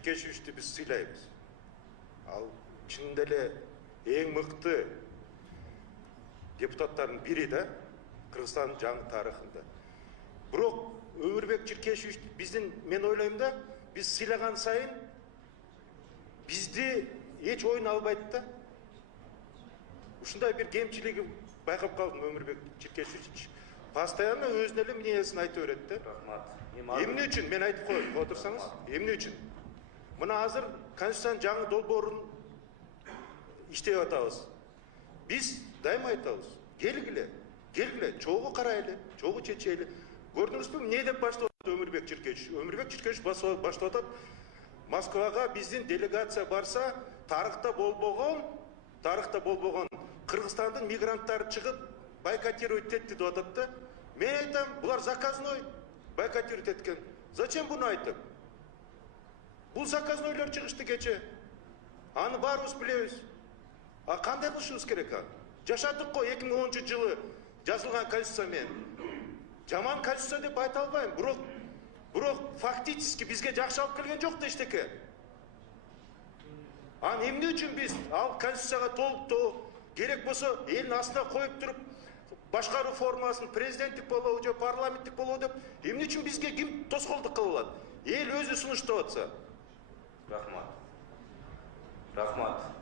Чиркешевичти биз сыйлайбыз. Ал чынында эле эң мыкты депутаттардын бири да Кыргызстандын жаңы тарыхында. Бирок Өмүрбек Чиркешевич биздин, мен ойлойм да, биз сыйлаган сайын бизди эч ойуна албайт да. Ушундай бир кемчилиги байкап калдым. Өмүрбек Чиркешевич постоянно өзүнүн эле мнениясын айтып берет да. Рахмат. Эмне үчүн мен айтып коеюн, отурсаңыз, эмне үчүн? Мына азыр Конституциянын жаңы долбоорун иштеп атабыз. Биз дайыма айтабыз. Келгиле, чогуу карайлы, чогуу чечели. Көрдүңүзбү, эмне деп баштап атат Өмүрбек Чиркешевич? Өмүрбек Чиркешевич баштап атат. Москвага биздин делегация барса, тарыхта болбогон Кыргызстандын мигранттары чыгып бойкотировать этти деп атат да. Мен айтам, булар заказной бойкотировать эткен. Зачем буну айтып? Бул заказнойлор чыгышты кече. Аны баарыбыз билебиз. А кандай кылышыбыз керек аны? Жашадык го 2010-жылы жазылган конституция менен. Жаман конституция деп айта албайм, бирок фактически бизге жакшы алып келген жок да эчтеке. Аны эмне үчүн биз ал конституцияга толуктоо керек болсо элдин астына коюп туруп башкаруу формасын президенттик болобу же парламенттик болобу деп эмне үчүн бизге ким тоскоолдук кыла алат? Эл өзү сунуштап атса. Рахмат.